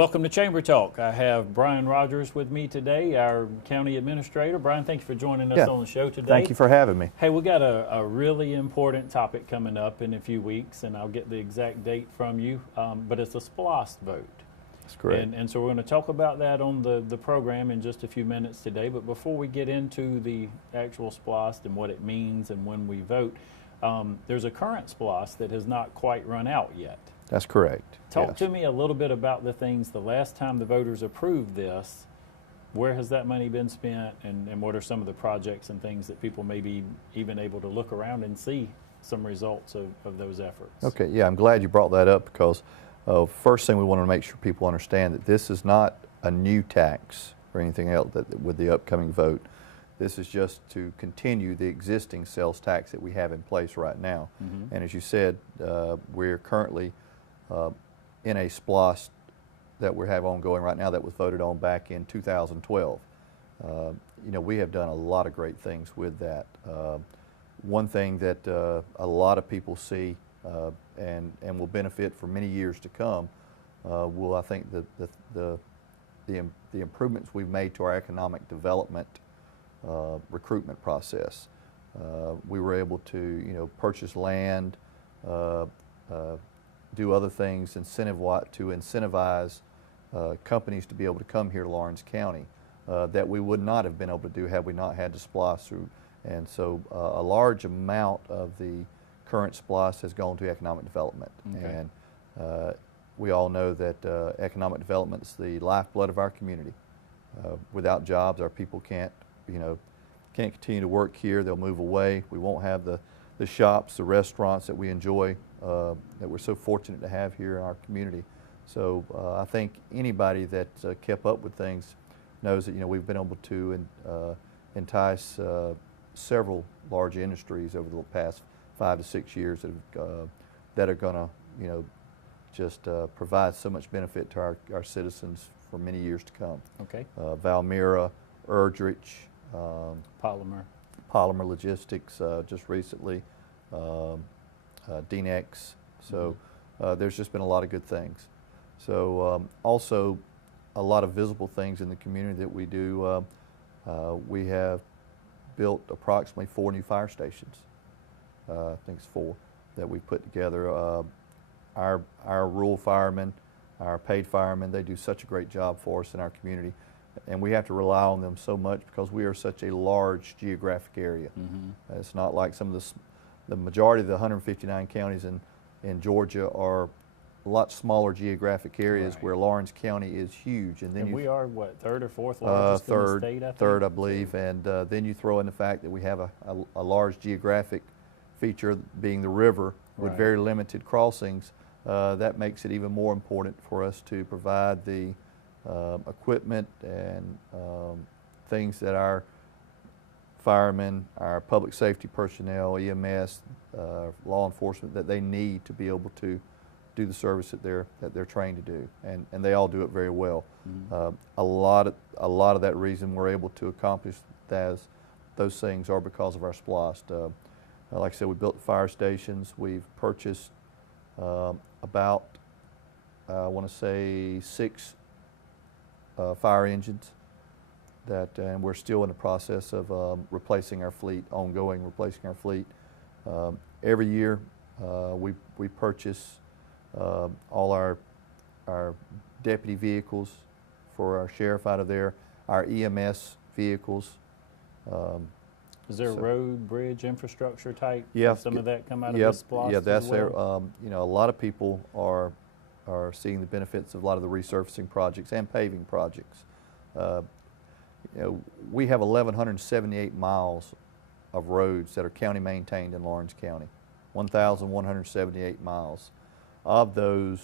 Welcome to Chamber Talk. I have Bryan Rogers with me today, our county administrator. Bryan, thank you for joining us on the show today. Thank you for having me. Hey, we got a really important topic coming up in a few weeks, and I'll get the exact date from you, but it's a SPLOST vote. That's correct. And so we're going to talk about that on the program in just a few minutes today. But before we get into the actual SPLOST and what it means and when we vote, there's a current SPLOST that has not quite run out yet. That's correct. Talk to me a little bit about the things, the last time the voters approved this, where has that money been spent, and what are some of the projects and things that people may be even able to look around and see some results of those efforts? Okay, yeah, I'm glad you brought that up because first thing we want to make sure people understand that this is not a new tax or anything else with the upcoming vote. This is just to continue the existing sales tax that we have in place right now. Mm-hmm. And as you said, we're currently in a SPLOST that we have ongoing right now that was voted on back in 2012. You know, we have done a lot of great things with that. One thing that a lot of people see and will benefit for many years to come will, I think, the improvements we've made to our economic development recruitment process. We were able to, you know, purchase land, do other things to incentivize companies to be able to come here to Lawrence County that we would not have been able to do had we not had the SPLOST through. And so a large amount of the current SPLOST has gone to economic development. Okay. And we all know that economic development is the lifeblood of our community. Without jobs, our people can't continue to work here. They'll move away. We won't have the shops, the restaurants that we enjoy, that we're so fortunate to have here in our community. So I think anybody that kept up with things knows that, you know, we've been able to entice several large industries over the past 5 to 6 years that are going to, you know, just provide so much benefit to our citizens for many years to come. Okay. Valmira, Erdrich, Polymer Logistics just recently, Tunics. So there's just been a lot of good things. So also a lot of visible things in the community that we do. We have built approximately 4 new fire stations. I think it's 4 that we put together. Our rural firemen, our paid firemen, they do such a great job for us in our community. And we have to rely on them so much because we are such a large geographic area. Mm-hmm. It's not like some of the majority of the 159 counties in Georgia are a lot smaller geographic areas, right, where Lawrence County is huge. And we are, what, third or fourth largest in the state, I think? Third, I believe. And then you throw in the fact that we have a large geographic feature being the river with very limited crossings. That makes it even more important for us to provide the equipment and things that our firemen, our public safety personnel, EMS, law enforcement, that they need to be able to do the service that they're trained to do, and they all do it very well. Mm-hmm. A lot of that reason we're able to accomplish those things are because of our SPLOST. Like I said, we built the fire stations. We've purchased about, I want to say, 6 fire engines and we're still in the process of replacing our fleet, replacing our fleet. Every year we purchase all our deputy vehicles for our sheriff out of there, our EMS vehicles. Is there road, bridge, infrastructure type? Yeah, some of that come out of this SPLOST? Yeah, that's as well? there. You know, a lot of people are seeing the benefits of a lot of the resurfacing projects and paving projects. You know, we have 1,178 miles of roads that are county maintained in Lawrence County, 1,178 miles. Of those,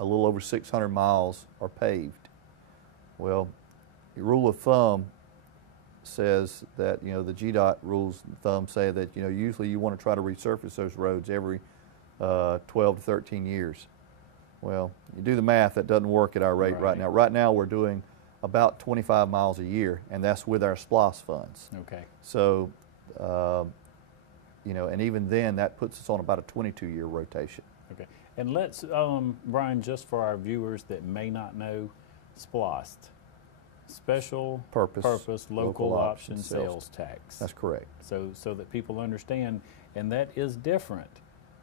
a little over 600 miles are paved. Well, the rule of thumb says that, you know, the GDOT rules of thumb say that, you know, usually you want to try to resurface those roads every 12 to 13 years. Well, you do the math, that doesn't work at our rate right now. Right now we're doing about 25 miles a year, and that's with our SPLOST funds. Okay. So, you know, and even then that puts us on about a 22-year rotation. Okay. And let's, Brian, just for our viewers that may not know, SPLOST, Special Purpose Local Option Sales Tax. That's correct. So that people understand, and that is different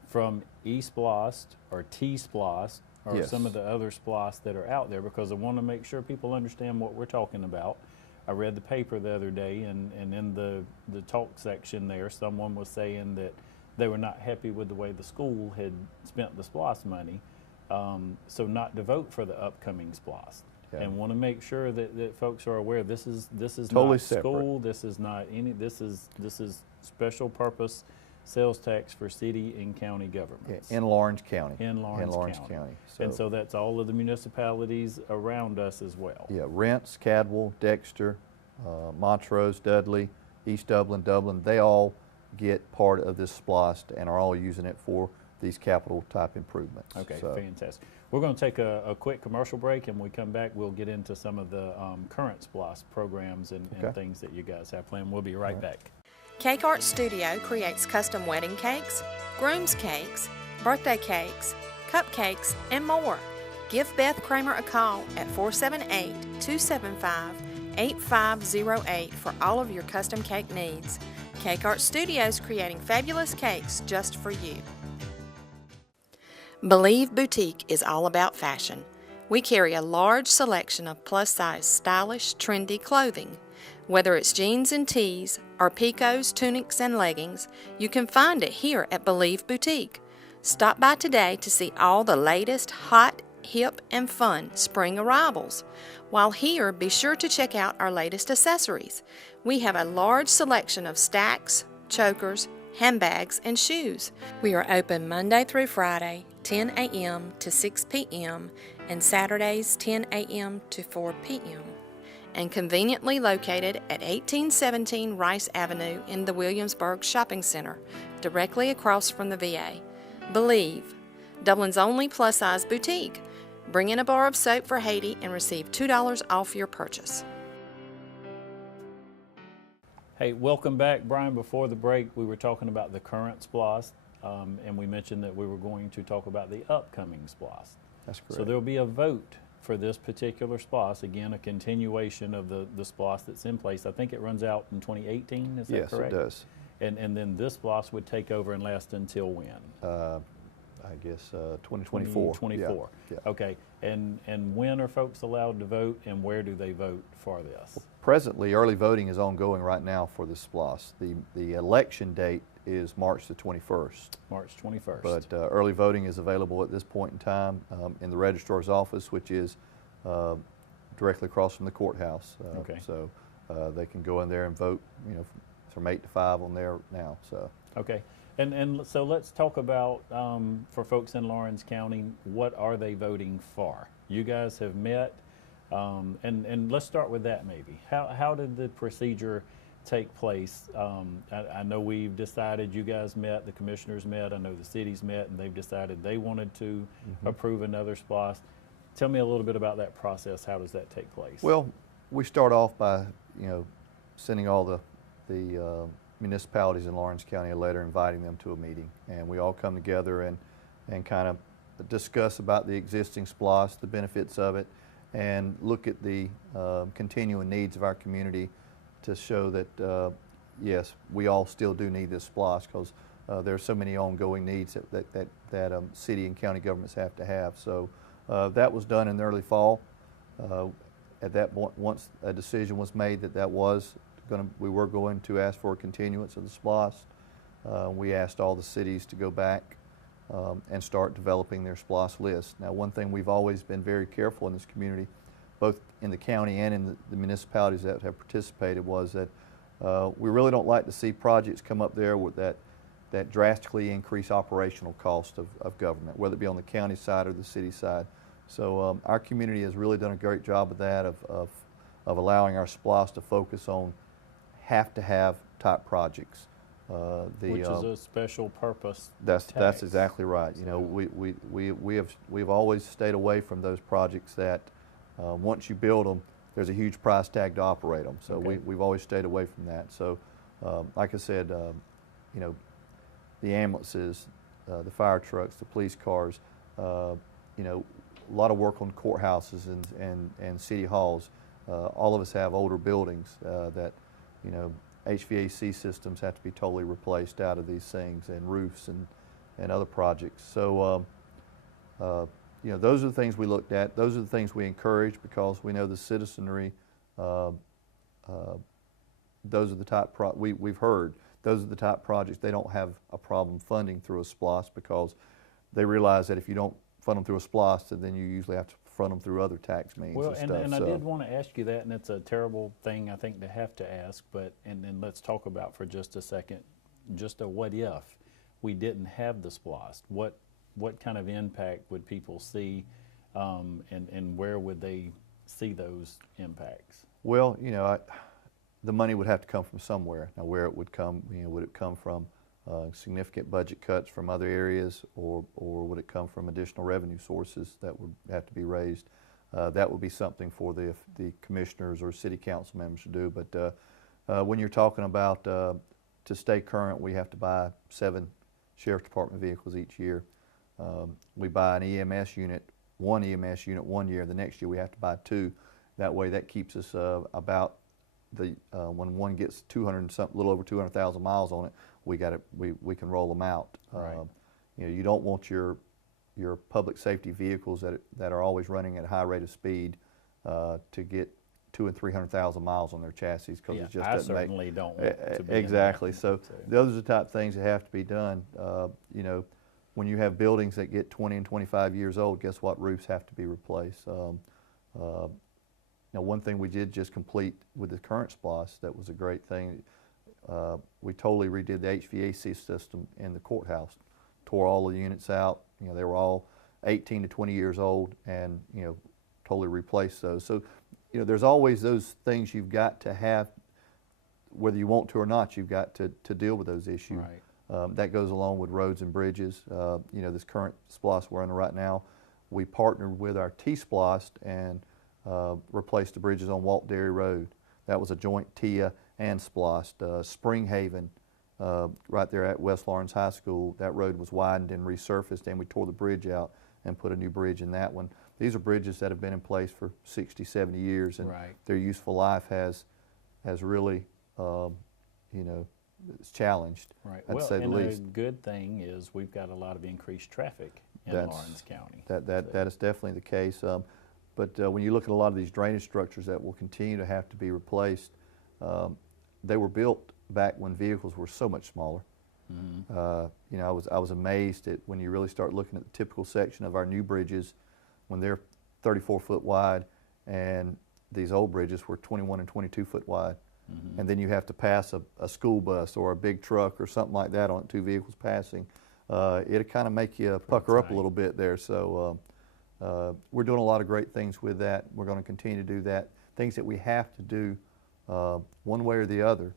from E-SPLOST or T-SPLOST or Yes. some of the other SPLOST that are out there, because I want to make sure people understand what we're talking about. I read the paper the other day, and in the talk section there, someone was saying that they were not happy with the way the school had spent the SPLOST money, so not to vote for the upcoming SPLOST. Yeah. And want to make sure that folks are aware this is Totally not separate. school, this is not any, this is special purpose sales tax for city and county governments. In Lawrence County. In Lawrence County. And so that's all of the municipalities around us as well. Yeah, Rents, Cadwell, Dexter, Montrose, Dudley, East Dublin, they all get part of this SPLOST and are all using it for these capital type improvements. Okay, So, fantastic. We're going to take a quick commercial break, and when we come back, we'll get into some of the current SPLOST programs and Okay. things that you guys have planned. We'll be right back. Cake Art Studio creates custom wedding cakes, groom's cakes, birthday cakes, cupcakes, and more. Give Beth Kramer a call at 478-275-8508 for all of your custom cake needs. Cake Art Studios creating fabulous cakes just for you. Believe Boutique is all about fashion. We carry a large selection of plus-size, stylish, trendy clothing. Whether it's jeans and tees, or Picos, Tunics, and Leggings, you can find it here at Believe Boutique. Stop by today to see all the latest hot, hip, and fun spring arrivals. While here, be sure to check out our latest accessories. We have a large selection of stacks, chokers, handbags, and shoes. We are open Monday through Friday, 10 a.m. to 6 p.m., and Saturdays 10 a.m. to 4 p.m. and conveniently located at 1817 Rice Avenue in the Williamsburg Shopping Center, directly across from the VA. Believe, Dublin's only plus-size boutique. Bring in a bar of soap for Haiti and receive $2 off your purchase. Hey, welcome back, Brian. Before the break, we were talking about the current SPLOST, and we mentioned that we were going to talk about the upcoming SPLOST. That's correct. So there'll be a vote for this particular SPLOST, again, a continuation of the SPLOST that's in place. I think it runs out in 2018, is that Yes, correct? it does. And then this SPLOST would take over and last until when? I guess 2024. 2024. Yeah. Okay, and when are folks allowed to vote, and where do they vote for this? Presently, early voting is ongoing right now for the SPLOST. The election date is March the 21st. March 21st. But early voting is available at this point in time in the registrar's office, which is directly across from the courthouse. Okay. So they can go in there and vote, from 8 to 5 on there now. So. Okay, and so let's talk about, for folks in Lawrence County, what are they voting for? You guys have met, and let's start with that maybe. How did the procedure take place? I know we've decided, you guys met, the commissioners met, I know the cities met, and they've decided they wanted to approve another SPLOST. Tell me a little bit about that process. How does that take place? Well, we start off by, sending all the municipalities in Lawrence County a letter inviting them to a meeting, and we all come together and kind of discuss about the existing SPLOST, the benefits of it, and look at the continuing needs of our community to show that yes, we all still do need this SPLOST, because there are so many ongoing needs that city and county governments have to have. So that was done in the early fall. At that point, once a decision was made that we were going to ask for a continuance of the SPLOST, we asked all the cities to go back and start developing their SPLOST list. Now, one thing we've always been very careful in this community, both in the county and in the municipalities that have participated, was that we really don't like to see projects come up there that drastically increase operational cost of government, whether it be on the county side or the city side. So our community has really done a great job of that, of allowing our SPLOST to focus on have-to-have type projects. Which is a special purpose That's tax. exactly right. We've always stayed away from those projects that once you build them, there's a huge price tag to operate them. So Okay. we've always stayed away from that. So like I said, the ambulances, the fire trucks, the police cars, you know, a lot of work on courthouses and city halls. All of us have older buildings that, you know, HVAC systems have to be totally replaced out of these things, and roofs and other projects. So, you know, those are the things we looked at. Those are the things we encourage, because we know the citizenry, those are the type we've heard, those are the type projects they don't have a problem funding through a SPLOST, because they realize that if you don't fund them through a SPLOST, then you usually have to fund them through other tax means Well, and stuff. and I did want to ask you that, and it's a terrible thing I think to have to ask, but, and then let's talk about for just a second, just a what if we didn't have the SPLOST? What kind of impact would people see, and where would they see those impacts? Well, you know, the money would have to come from somewhere. Now, where it would come, you know, would it come from significant budget cuts from other areas, or would it come from additional revenue sources that would have to be raised? That would be something for the commissioners or city council members to do. But when you're talking about to stay current, we have to buy 7 sheriff department vehicles each year. We buy an EMS unit, one EMS unit 1 year. The next year we have to buy 2. That way, that keeps us about the when one gets 200 and something, a little over 200,000 miles on it, we can roll them out. Right. You know, you don't want your public safety vehicles that are always running at a high rate of speed to get 200,000 and 300,000 miles on their chassis, because Yeah, it just I doesn't make certainly don't want to be exactly. in that. So those are the type of things that have to be done. You know, when you have buildings that get 20 and 25 years old, guess what? Roofs have to be replaced. Now, one thing we did just complete with the current SPLOST that was a great thing, we totally redid the HVAC system in the courthouse, tore all the units out. You know, they were all 18 to 20 years old, and, you know, totally replaced those. So, you know, there's always those things you've got to have, whether you want to or not, you've got to deal with those issues. Right. That goes along with roads and bridges. You know, this current SPLOST we're under right now, we partnered with our T-SPLOST and replaced the bridges on Walt Dairy Road. That was a joint TIA and SPLOST. Springhaven, right there at West Lawrence High School, that road was widened and resurfaced, and we tore the bridge out and put a new bridge in that one. These are bridges that have been in place for 60, 70 years, and Right. their useful life has really, you know, it's challenged. Right. I'd Well, say the and least. a good thing is we've got a lot of increased traffic in Lawrence County. That is definitely the case. But when you look at a lot of these drainage structures that will continue to have to be replaced, they were built back when vehicles were so much smaller. Mm-hmm. You know, I was amazed at when you really start looking at the typical section of our new bridges, when they're 34 foot wide, and these old bridges were 21 and 22 foot wide. Mm-hmm. And then you have to pass a school bus or a big truck or something like that on it, 2 vehicles passing. It'll kind of make you pucker up a little bit there. So we're doing a lot of great things with that. We're going to continue to do that. Things that we have to do one way or the other.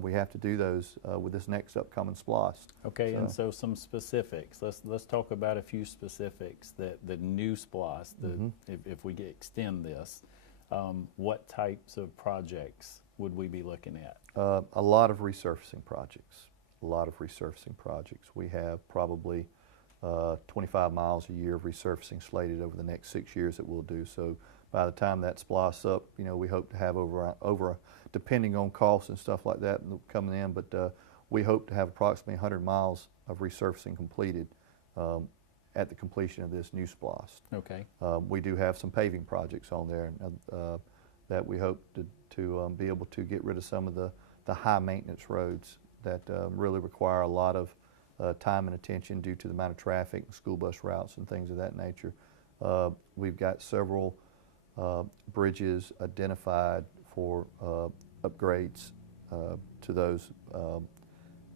We have to do those with this next upcoming SPLOST. Okay, and so some specifics. Let's talk about a few specifics that the new SPLOST, if we extend this, what types of projects would we be looking at? A lot of resurfacing projects. A lot of resurfacing projects. We have probably 25 miles a year of resurfacing slated over the next 6 years that we'll do. So by the time that SPLOST's up, you know, we hope to have over depending on costs and stuff like that coming in, but we hope to have approximately 100 miles of resurfacing completed at the completion of this new SPLOST. Okay. We do have some paving projects on there that we hope to be able to get rid of some of the high maintenance roads that really require a lot of time and attention due to the amount of traffic, school bus routes and things of that nature. We've got several bridges identified for upgrades to those.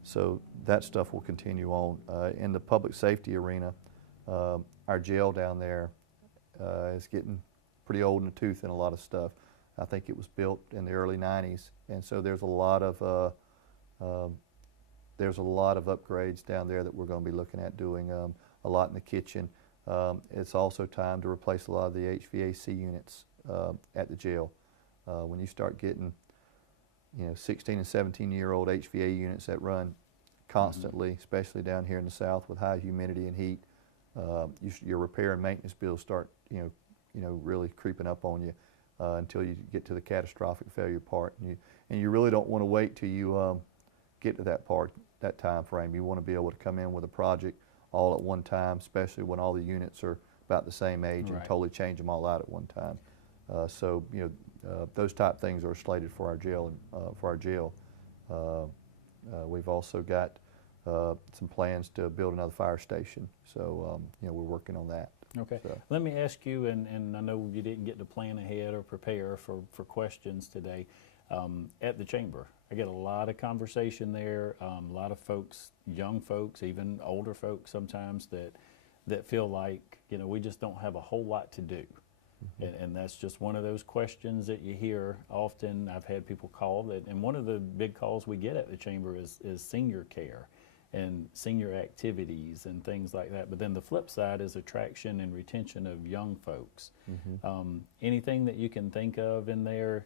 So that stuff will continue on. In the public safety arena, our jail down there is getting pretty old in the tooth in a lot of stuff. I think it was built in the early 90s, and so there's a lot of upgrades down there that we're going to be looking at doing. A lot in the kitchen. It's also time to replace a lot of the HVAC units at the jail. When you start getting, you know, 16 and 17-year-old HVAC units that run constantly, especially down here in the South with high humidity and heat, your repair and maintenance bills start, really creeping up on you until you get to the catastrophic failure part. And you really don't want to wait till you get to that time frame. You want to be able to come in with a project all at one time, especially when all the units are about the same age, and totally change them all out at one time. So those type things are slated for our jail. We've also got some plans to build another fire station. So we're working on that. Okay. So. Let me ask you, and I know you didn't get to plan ahead or prepare for questions today. At the chamber, I get a lot of conversation there, a lot of folks, young folks, even older folks sometimes, that feel like, we just don't have a whole lot to do. Mm-hmm. And that's just one of those questions that you hear often. I've had people call that, and one of the big calls we get at the chamber is senior care and senior activities and things like that. But then the flip side is attraction and retention of young folks. Mm-hmm. Anything that you can think of in there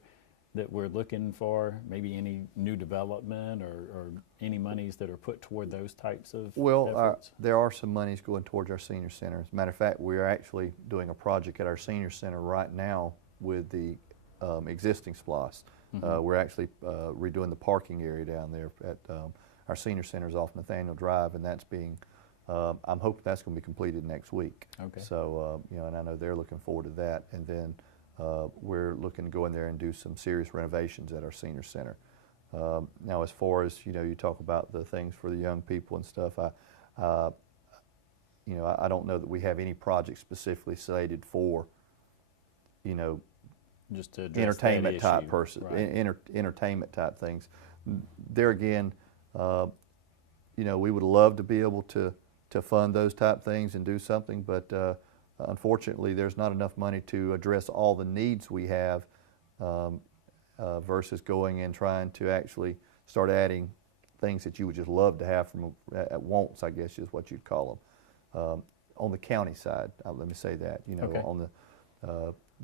that we're looking for, maybe any new development or any monies that are put toward those types of efforts? There are some monies going towards our senior center. As a matter of fact, we are actually doing a project at our senior center right now with the existing SPLOST. Mm-hmm. We're actually redoing the parking area down there at our senior centers off Nathaniel Drive, and that's being, I'm hoping that's going to be completed next week. Okay. So, and I know they're looking forward to that. And then we're looking to go in there and do some serious renovations at our senior center. Now, as far as, you talk about the things for the young people and stuff, I don't know that we have any project specifically slated for, just to entertainment type person, right. Entertainment type things. There again, we would love to be able to fund those type things and do something, but unfortunately, there's not enough money to address all the needs we have versus going and trying to actually start adding things that you would just love to have from at wants, I guess is what you'd call them. On the county side, let me say that, Okay. on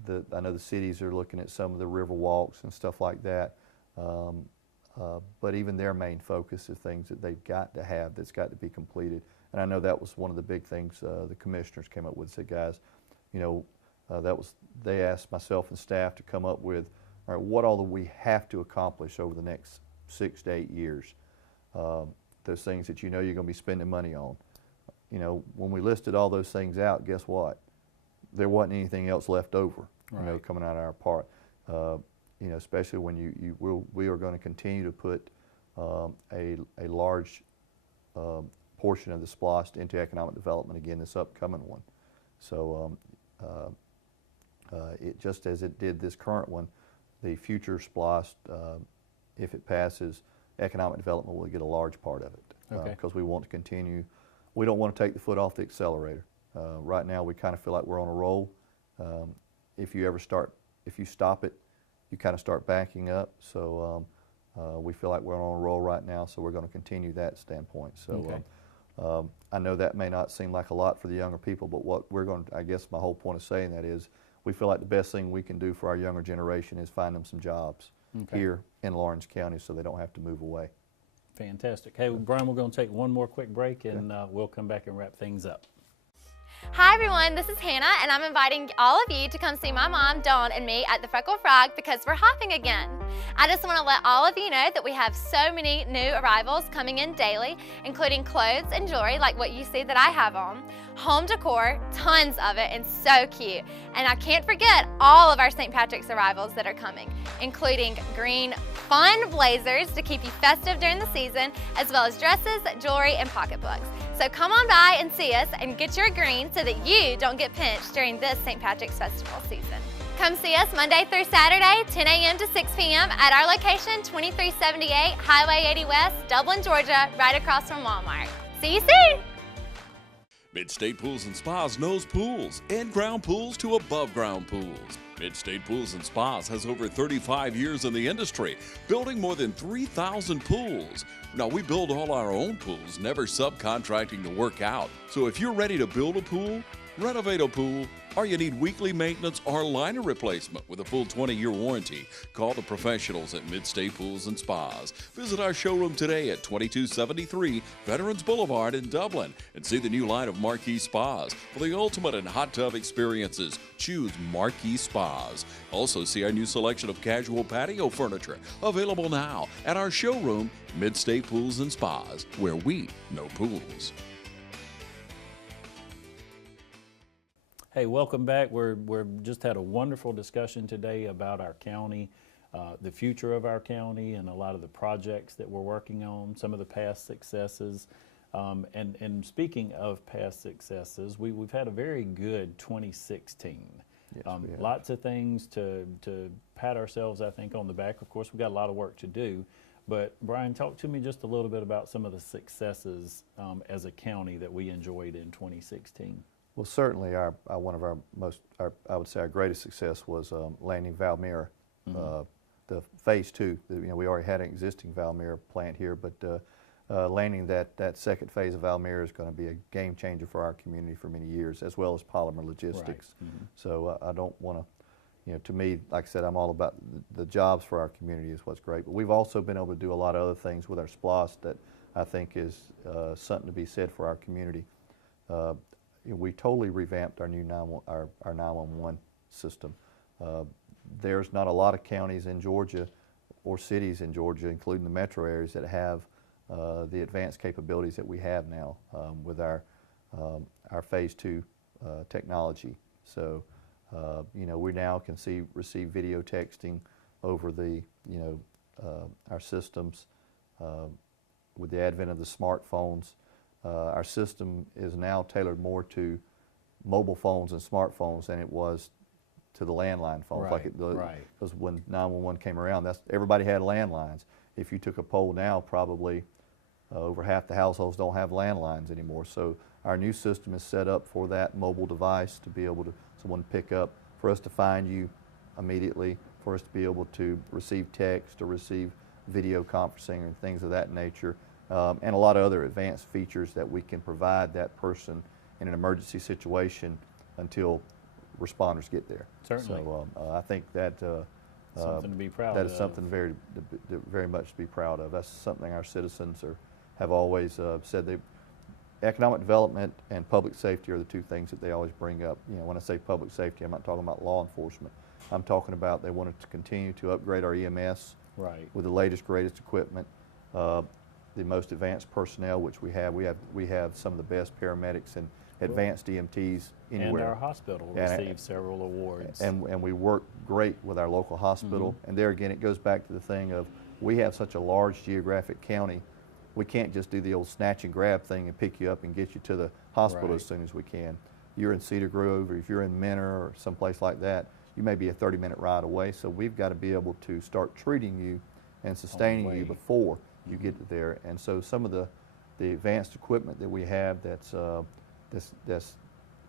I know the cities are looking at some of the river walks and stuff like that, but even their main focus is things that they've got to have that's got to be completed. And I know that was one of the big things the commissioners came up with. Said, guys, they asked myself and staff to come up with, all right, what all do we have to accomplish over the next 6 to 8 years? Those things that you're going to be spending money on. When we listed all those things out, guess what? There wasn't anything else left over, right. Coming out of our part. Especially when we are going to continue to put a large portion of the SPLOST into economic development again, this upcoming one. So it just as it did this current one, the future SPLOST, if it passes, economic development will get a large part of it. Because we want to continue. We don't want to take the foot off the accelerator. Right now we kind of feel like we're on a roll. If you stop it, you kind of start backing up. So we feel like we're on a roll right now, so we're going to continue that standpoint. So I know that may not seem like a lot for the younger people, but what we're going to, I guess my whole point of saying that is we feel like the best thing we can do for our younger generation is find them some jobs here in Lawrence County so they don't have to move away. Fantastic. Hey, Bryan, we're going to take one more quick break, and we'll come back and wrap things up. Hi everyone, this is Hannah, and I'm inviting all of you to come see my mom, Dawn, and me at the Freckle Frog because we're hopping again. I just want to let all of you know that we have so many new arrivals coming in daily, including clothes and jewelry like what you see that I have on, home decor, tons of it, and so cute. And I can't forget all of our St. Patrick's arrivals that are coming, including green fun blazers to keep you festive during the season, as well as dresses, jewelry, and pocketbooks. So come on by and see us and get your green so that you don't get pinched during this St. Patrick's Festival season. Come see us Monday through Saturday, 10 a.m. to 6 p.m. at our location, 2378 Highway 80 West, Dublin, Georgia, right across from Walmart. See you soon! Mid-State Pools and Spas knows pools, in-ground pools to above-ground pools. Mid-State Pools and Spas has over 35 years in the industry, building more than 3,000 pools. Now, we build all our own pools, never subcontracting the work out. So if you're ready to build a pool, renovate a pool, or you need weekly maintenance or liner replacement with a full 20-year warranty, call the professionals at Mid-State Pools and Spas. Visit our showroom today at 2273 Veterans Boulevard in Dublin and see the new line of Marquis Spas. For the ultimate in hot tub experiences, choose Marquis Spas. Also see our new selection of casual patio furniture available now at our showroom, Mid-State Pools and Spas, where we know pools. Hey, welcome back. We're just had a wonderful discussion today about our county, the future of our county, and a lot of the projects that we're working on, some of the past successes. And speaking of past successes, we've had a very good 2016. Yes, Lots of things to pat ourselves, I think, on the back. Of course, we've got a lot of work to do. But Bryan, talk to me just a little bit about some of the successes as a county that we enjoyed in 2016. Well, certainly one of our I would say our greatest success was landing Valmera, the phase 2. We already had an existing Valmera plant here, but landing that second phase of Valmera is going to be a game changer for our community for many years, as well as polymer logistics. Right. So I don't want to, to me, like I said, I'm all about the jobs for our community is what's great. But we've also been able to do a lot of other things with our SPLOST that I think is something to be said for our community. We totally revamped our new 911 system. There's not a lot of counties in Georgia or cities in Georgia, including the metro areas, that have the advanced capabilities that we have now with our phase 2 technology. So, we now can receive video texting over the, our systems with the advent of the smartphones. Our system is now tailored more to mobile phones and smartphones than it was to the landline phones. Right, Because when 911 came around, everybody had landlines. If you took a poll now, probably over half the households don't have landlines anymore. So our new system is set up for that mobile device to be able to someone pick up, for us to find you immediately, for us to be able to receive text or receive video conferencing and things of that nature. And a lot of other advanced features that we can provide that person in an emergency situation until responders get there. Certainly. So I think that something to be proud of. that is something very much to be proud of. That's something our citizens have always said. Economic development and public safety are the two things that they always bring up. When I say public safety, I'm not talking about law enforcement. I'm talking about they wanted to continue to upgrade our EMS with the latest, greatest equipment. The most advanced personnel, which we have. We have some of the best paramedics and advanced EMTs anywhere. And our hospital received several awards. And we work great with our local hospital. And there again, it goes back to the thing of we have such a large geographic county. We can't just do the old snatch and grab thing and pick you up and get you to the hospital as soon as we can. You're in Cedar Grove, or if you're in Mentor or someplace like that, you may be a 30-minute ride away. So we've got to be able to start treating you and sustaining you before you get to there. And so some of the advanced equipment that we have that's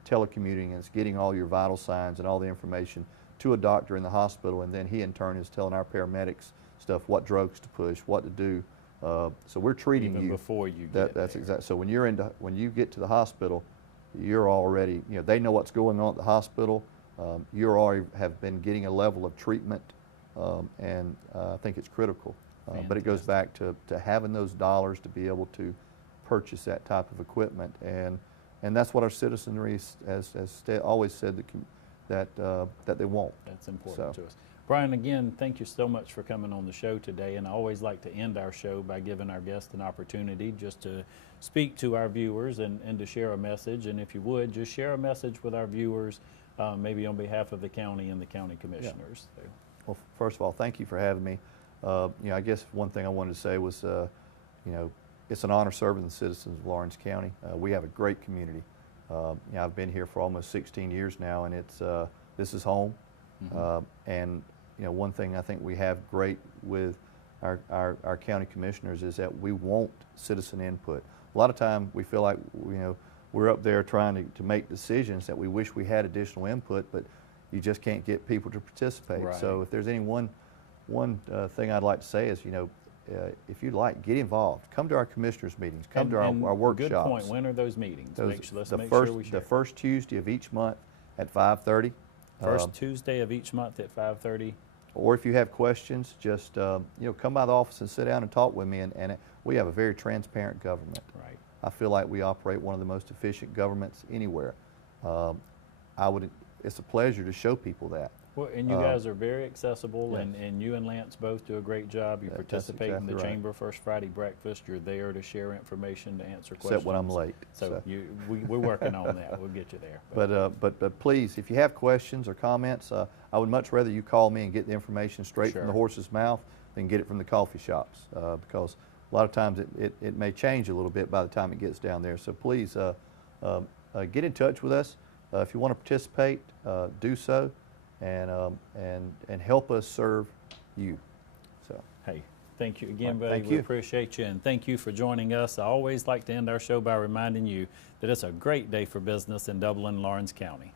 telecommuting, and it's getting all your vital signs and all the information to a doctor in the hospital, and then he in turn is telling our paramedics stuff, what drugs to push, what to do. So we're treating even you before you get that's there. exactly. So when you get to the hospital, you're already, they know what's going on at the hospital. You already have been getting a level of treatment, and I think it's critical. But it goes back to having those dollars to be able to purchase that type of equipment, and that's what our citizenry has always said that they want. That's important to us. Bryan, again, thank you so much for coming on the show today, and I always like to end our show by giving our guests an opportunity just to speak to our viewers and to share a message. And if you would, just share a message with our viewers, maybe on behalf of the county and the county commissioners. Yeah. Well, first of all, thank you for having me. I guess one thing I wanted to say was, it's an honor serving the citizens of Lawrence County. We have a great community. I've been here for almost 16 years now, and this is home. And one thing I think we have great with our county commissioners is that we want citizen input. A lot of time we feel like we're up there trying to make decisions that we wish we had additional input, but you just can't get people to participate. Right. So if there's any one thing I'd like to say is, if you'd like, get involved. Come to our commissioners meetings. Come to our workshops. Good point. When are those meetings? Let's make sure we share. The first Tuesday of each month at 5:30. First Tuesday of each month at 5:30. Or if you have questions, just come by the office and sit down and talk with me. And we have a very transparent government. Right. I feel like we operate one of the most efficient governments anywhere. It's a pleasure to show people that. Well, and you guys are very accessible, Yes. and you and Lance both do a great job. You That's participate in the exactly right. Chamber First Friday breakfast. You're there to share information, to answer questions. Except when I'm late. So we're working on that. We'll get you there. But please, if you have questions or comments, I would much rather you call me and get the information straight Sure. from the horse's mouth than get it from the coffee shops, because a lot of times it may change a little bit by the time it gets down there. So please get in touch with us. If you want to participate, do so, and help us serve you. So. Hey, thank you again, buddy. Thank We you. appreciate you, and thank you for joining us. I always like to end our show by reminding you that it's a great day for business in Dublin, Lawrence County.